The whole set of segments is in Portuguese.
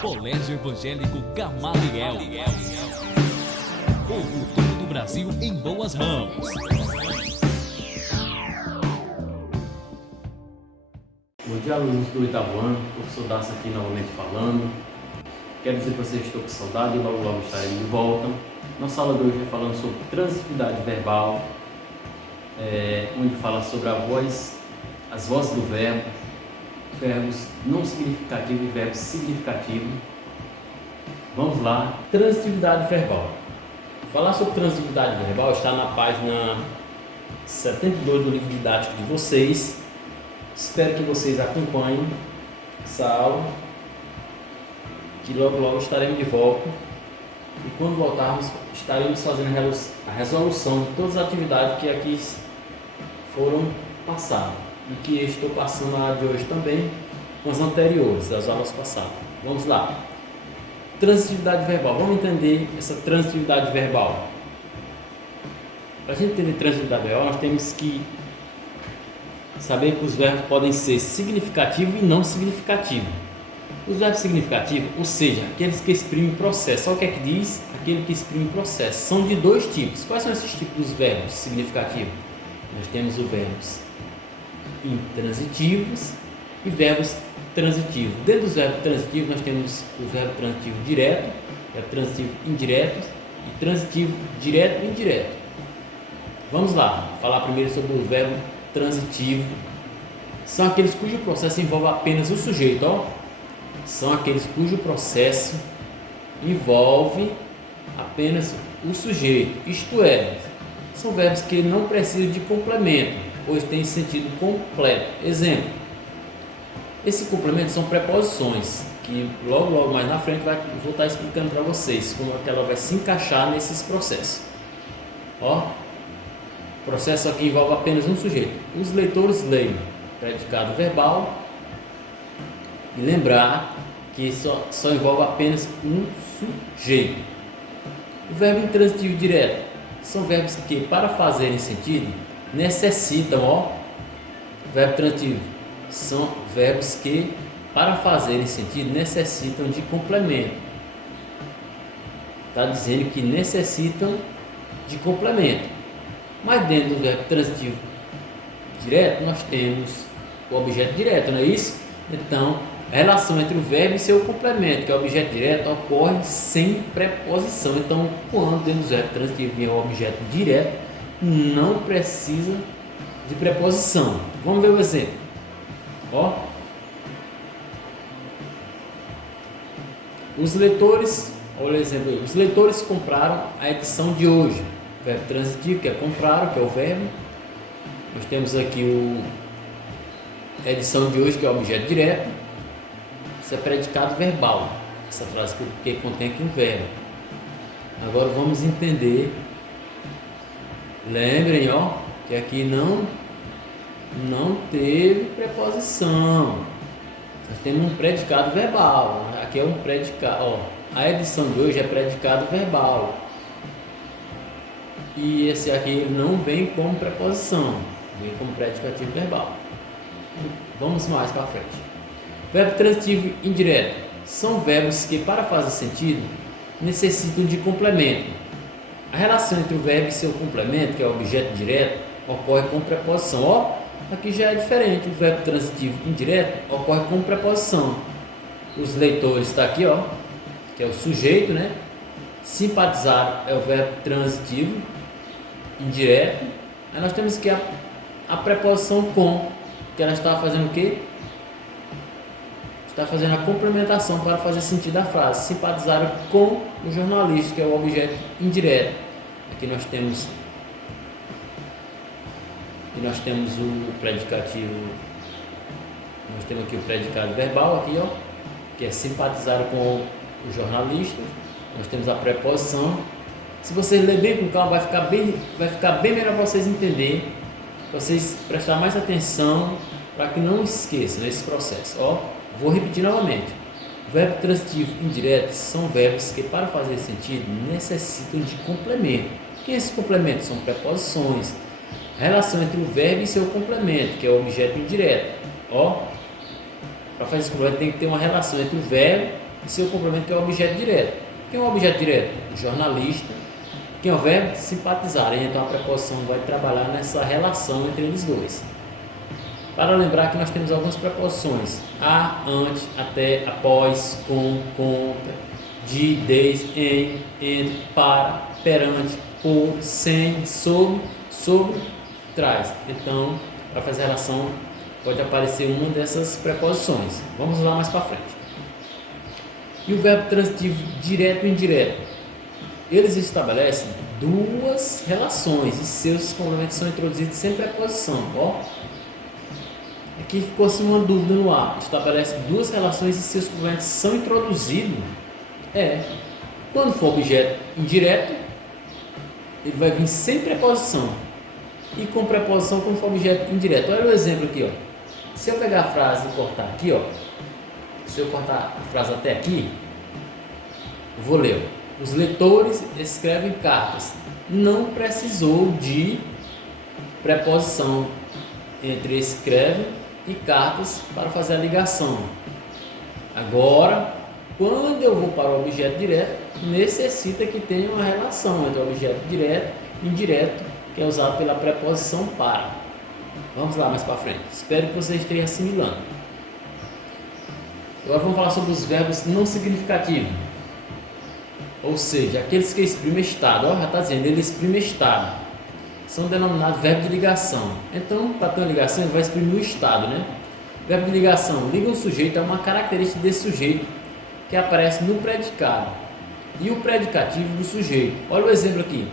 Colégio Evangélico Gamaliel. O futuro do Brasil em boas mãos. Bom dia, alunos do oitavo ano. Professor Daça aqui novamente falando. Quero dizer para vocês que estou com saudade e logo estarei de volta. Nossa aula de hoje é falando sobre transitividade verbal, onde fala sobre a voz, as vozes do verbo, verbos não significativos e verbos significativos. Vamos lá. Transitividade verbal. Falar sobre transitividade verbal está na página 72 do livro didático de vocês. Espero que vocês acompanhem essa aula, que logo estaremos de volta. E quando voltarmos, estaremos fazendo a resolução de todas as atividades que aqui foram passadas e que estou passando na aula de hoje também com as anteriores, das aulas passadas. Vamos lá. Transitividade verbal. Vamos entender essa transitividade verbal. Para a gente entender transitividade verbal, nós temos que saber que os verbos podem ser significativos e não significativos. Os verbos significativos, ou seja, aqueles que exprimem processo. Só o que é que diz? Aquele que exprime processo. São de dois tipos. Quais são esses tipos dos verbos significativos? Nós temos os verbos intransitivos e verbos transitivos. Dentro dos verbos transitivos, nós temos o verbo transitivo direto, verbo transitivo indireto e transitivo direto e indireto. Vamos lá, falar primeiro sobre o verbo transitivo. São aqueles cujo processo envolve apenas o sujeito, São aqueles cujo processo envolve apenas o sujeito, isto é, são verbos que não precisam de complemento, pois têm sentido completo. Exemplo, esse complemento são preposições, que logo mais na frente vou estar explicando para vocês como é que ela vai se encaixar nesses processos. Processo aqui envolve apenas um sujeito. Os leitores leem, predicado verbal. E lembrar que só envolve apenas um sujeito. O verbo intransitivo direto são verbos que, para fazerem sentido, necessitam, verbo transitivo são verbos que, para fazerem sentido, necessitam de complemento. Está dizendo que necessitam de complemento. Mas dentro do verbo transitivo direto, nós temos o objeto direto, não é isso? Então, a relação entre o verbo e seu complemento, que é o objeto direto, ocorre sem preposição. Então, quando dentro do verbo transitivo vem o objeto direto, não precisa de preposição. Vamos ver o exemplo. Os leitores, olha o exemplo aí. Os leitores compraram a edição de hoje. Verbo transitivo, que é compraram, que é o verbo. Nós temos aqui a edição de hoje, que é o objeto direto. Isso é predicado verbal, essa frase que contém aqui um verbo. Agora vamos entender. Lembrem, que aqui não teve preposição. Nós temos um predicado verbal. Aqui é um predicado. A edição de hoje é predicado verbal. E esse aqui não vem como preposição, vem como predicativo verbal. Vamos mais para frente. Verbo transitivo indireto são verbos que, para fazer sentido, necessitam de complemento. A relação entre o verbo e seu complemento, que é o objeto direto, ocorre com preposição. Aqui já é diferente. O verbo transitivo indireto ocorre com preposição. Os leitores está aqui, que é o sujeito, né? Simpatizar é o verbo transitivo indireto. Aí nós temos que a preposição com, que ela está fazendo o quê? Está fazendo a complementação para fazer sentido a frase. Simpatizaram com o jornalista, que é o objeto indireto. Aqui nós temos o predicativo. Nós temos aqui o predicado verbal aqui, que é simpatizar com o jornalista. Nós temos a preposição. Se vocês lerem bem com calma, vai ficar bem melhor para vocês entenderem, para vocês prestar mais atenção, para que não esqueçam esse processo. Vou repetir novamente. Verbo transitivo indireto são verbos que, para fazer sentido, necessitam de complemento. O que é esse complemento? São preposições. A relação entre o verbo e seu complemento, que é o objeto indireto. para fazer esse complemento tem que ter uma relação entre o verbo e seu complemento, que é o objeto direto. Quem é o objeto direto? O jornalista. Quem é o verbo? Simpatizar. Então a preposição vai trabalhar nessa relação entre eles dois. Para lembrar que nós temos algumas preposições: a, ante, até, após, com, contra, de, desde, em, entre, para, perante, por, sem, sobre, trás. Então, para fazer a relação, pode aparecer uma dessas preposições. Vamos lá mais para frente. E o verbo transitivo direto e indireto? Eles estabelecem duas relações e seus complementos são introduzidos sem preposição. Aqui ficou assim uma dúvida no ar. Estabelece duas relações e seus complementos são introduzidos. Quando for objeto indireto, ele vai vir sem preposição. E com preposição quando for objeto indireto. Olha o exemplo aqui, Se eu pegar a frase e cortar aqui, se eu cortar a frase até aqui, eu vou ler. Os leitores escrevem cartas. Não precisou de preposição entre escreve e cartas para fazer a ligação. Agora, quando eu vou para o objeto direto, necessita que tenha uma relação entre o objeto direto e indireto, que é usado pela preposição para. Vamos lá mais para frente. Espero que você esteja assimilando. Agora vamos falar sobre os verbos não significativos. Ou seja, aqueles que exprimem estado. Já está dizendo, ele exprime estado. São denominados verbos de ligação. Então, para ter uma ligação, ele vai exprimir o estado, né? Verbo de ligação. Liga um sujeito a uma característica desse sujeito que aparece no predicado. E o predicativo do sujeito. Olha o exemplo aqui.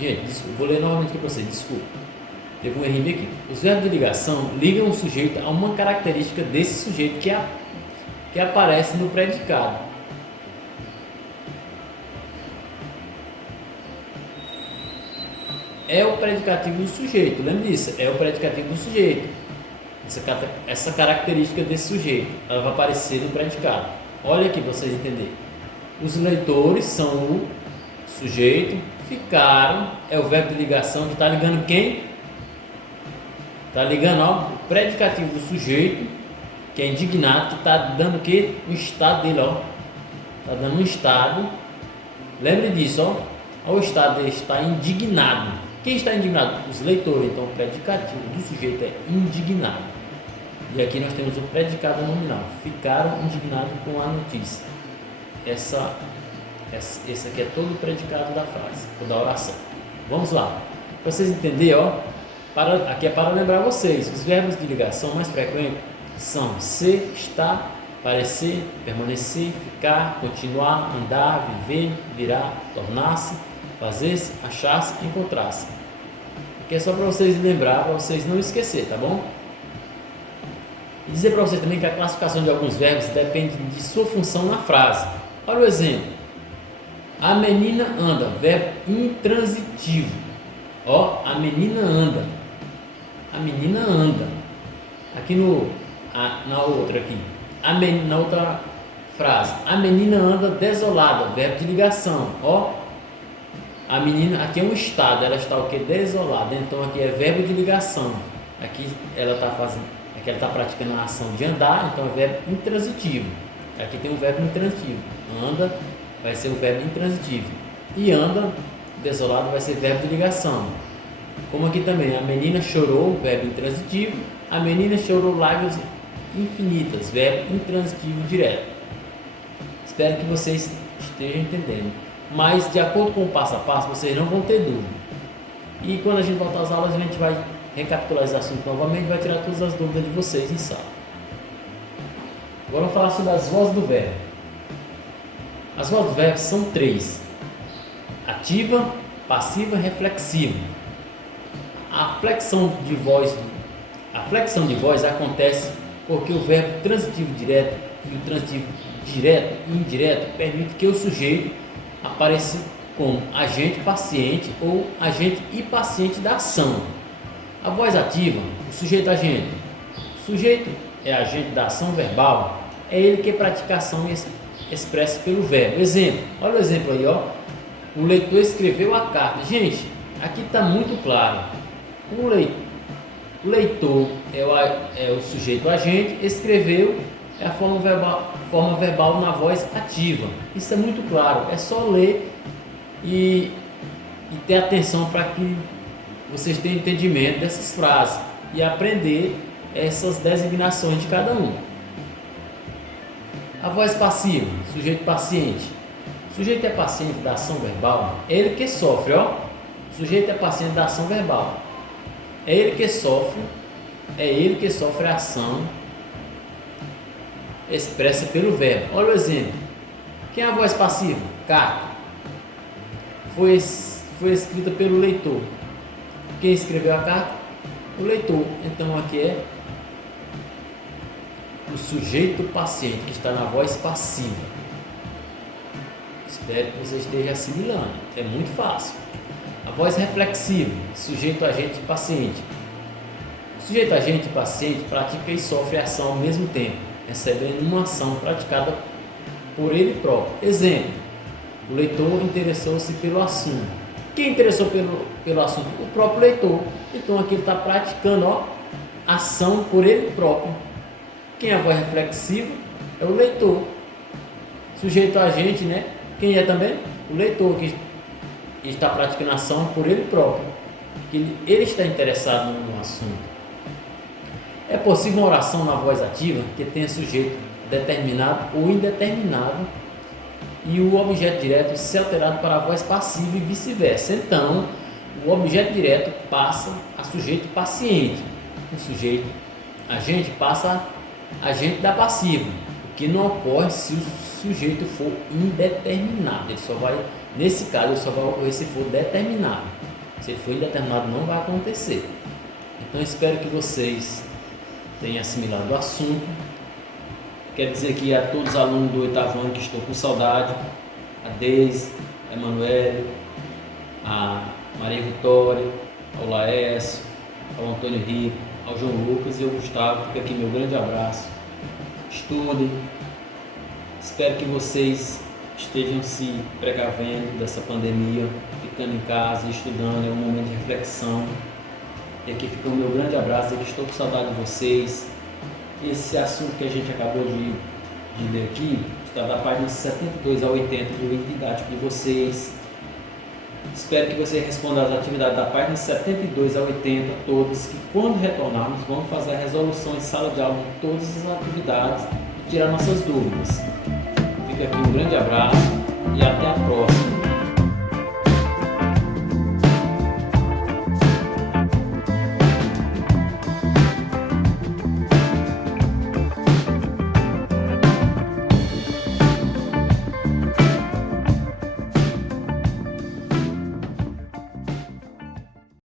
Gente, desculpa, vou ler novamente aqui para vocês, desculpa. Teve um erro aqui. Os verbos de ligação ligam o sujeito a uma característica desse sujeito que aparece no predicado. É o predicativo do sujeito, lembre disso, é o predicativo do sujeito. Essa característica desse sujeito, ela vai aparecer no predicado. Olha aqui para vocês entenderem. Os leitores são o sujeito, ficaram, é o verbo de ligação que está ligando quem? Está ligando ao predicativo do sujeito, que é indignado, que está dando o que? O estado dele, Está dando um estado. Lembre disso, O estado dele está indignado. Quem está indignado? Os leitores. Então, o predicativo do sujeito é indignado. E aqui nós temos o predicado nominal. Ficaram indignados com a notícia. Esse aqui é todo o predicado da frase, ou da oração. Vamos lá. Para vocês entenderem, aqui é para lembrar vocês. Os verbos de ligação mais frequentes são ser, estar, parecer, permanecer, ficar, continuar, andar, viver, virar, tornar-se, fazer-se, achar-se, encontrar-se. Aqui é só para vocês lembrar, para vocês não esquecer, tá bom? E dizer para vocês também que a classificação de alguns verbos depende de sua função na frase. Olha o exemplo. A menina anda, verbo intransitivo. A menina anda. A menina anda. Aqui na outra aqui. Na outra frase. A menina anda desolada, verbo de ligação. A menina, aqui é um estado, ela está o que? Desolada. Então aqui é verbo de ligação. Aqui ela está praticando a ação de andar, então é verbo intransitivo. Aqui tem um verbo intransitivo. Anda vai ser o verbo intransitivo. E anda, desolado, vai ser verbo de ligação. Como aqui também, a menina chorou, verbo intransitivo. A menina chorou lágrimas infinitas, verbo intransitivo direto. Espero que vocês estejam entendendo. Mas, de acordo com o passo a passo, vocês não vão ter dúvida. E quando a gente voltar às aulas, a gente vai recapitular esse assunto novamente e vai tirar todas as dúvidas de vocês em sala. Agora vamos falar sobre as vozes do verbo. As vozes do verbo são 3: ativa, passiva e reflexiva. A flexão de voz acontece porque o verbo transitivo direto e o transitivo direto e indireto permite que o sujeito apareça como agente paciente ou agente e paciente da ação. A voz ativa, o sujeito agente. O sujeito é agente da ação verbal, é ele que pratica a ação expressa pelo verbo. Exemplo, olha o exemplo aí, O leitor escreveu a carta. Gente, aqui está muito claro. O leitor é o sujeito agente, escreveu é a forma verbal na voz ativa. Isso é muito claro, é só ler e ter atenção para que vocês tenham entendimento dessas frases e aprender essas designações de cada um. A voz passiva, sujeito paciente. O sujeito é paciente da ação verbal, é ele que sofre, ó. O sujeito é paciente da ação verbal. É ele que sofre a ação expressa pelo verbo. Olha o exemplo. Quem é a voz passiva? Carta. Foi escrita pelo leitor. Quem escreveu a carta? O leitor. Então aqui é o sujeito paciente, que está na voz passiva. Espero que você esteja assimilando. É muito fácil. A voz reflexiva, sujeito, agente, paciente. O sujeito, agente e paciente pratica e sofre a ação ao mesmo tempo, recebendo uma ação praticada por ele próprio. Exemplo: o leitor interessou-se pelo assunto. Quem interessou pelo assunto? O próprio leitor. Então aqui ele está praticando ação por ele próprio. Quem é a voz reflexiva? É o leitor. Sujeito agente, né? Quem é também? O leitor, que está praticando ação por ele próprio. Que ele está interessado no assunto. É possível uma oração na voz ativa que tenha sujeito determinado ou indeterminado e o objeto direto ser alterado para a voz passiva e vice-versa. Então, o objeto direto passa a sujeito paciente. O sujeito agente passa a agente da passiva, o que não ocorre se o sujeito for indeterminado. Ele só vai, nesse caso, ele só vai ocorrer se for determinado. Se ele for indeterminado, não vai acontecer. Então, espero que vocês tenham assimilado o assunto. Quero dizer aqui a todos os alunos do 8º ano que estou com saudade, a Deise, a Emanuele, a Maria Vitória, ao Laércio, ao Antônio Rico, ao João Lucas e ao Gustavo. Fica aqui meu grande abraço. Estudem. Espero que vocês estejam se precavendo dessa pandemia, ficando em casa, estudando. É um momento de reflexão. E aqui fica o meu grande abraço. Eu estou com saudade de vocês. Esse assunto que a gente acabou de ler aqui está da página 72 a 80 do livro didático de vocês. Espero que você responda às atividades da página 72 a 80 todas, que quando retornarmos vamos fazer a resolução em sala de aula de todas as atividades e tirar nossas dúvidas. Fica aqui um grande abraço e até a próxima.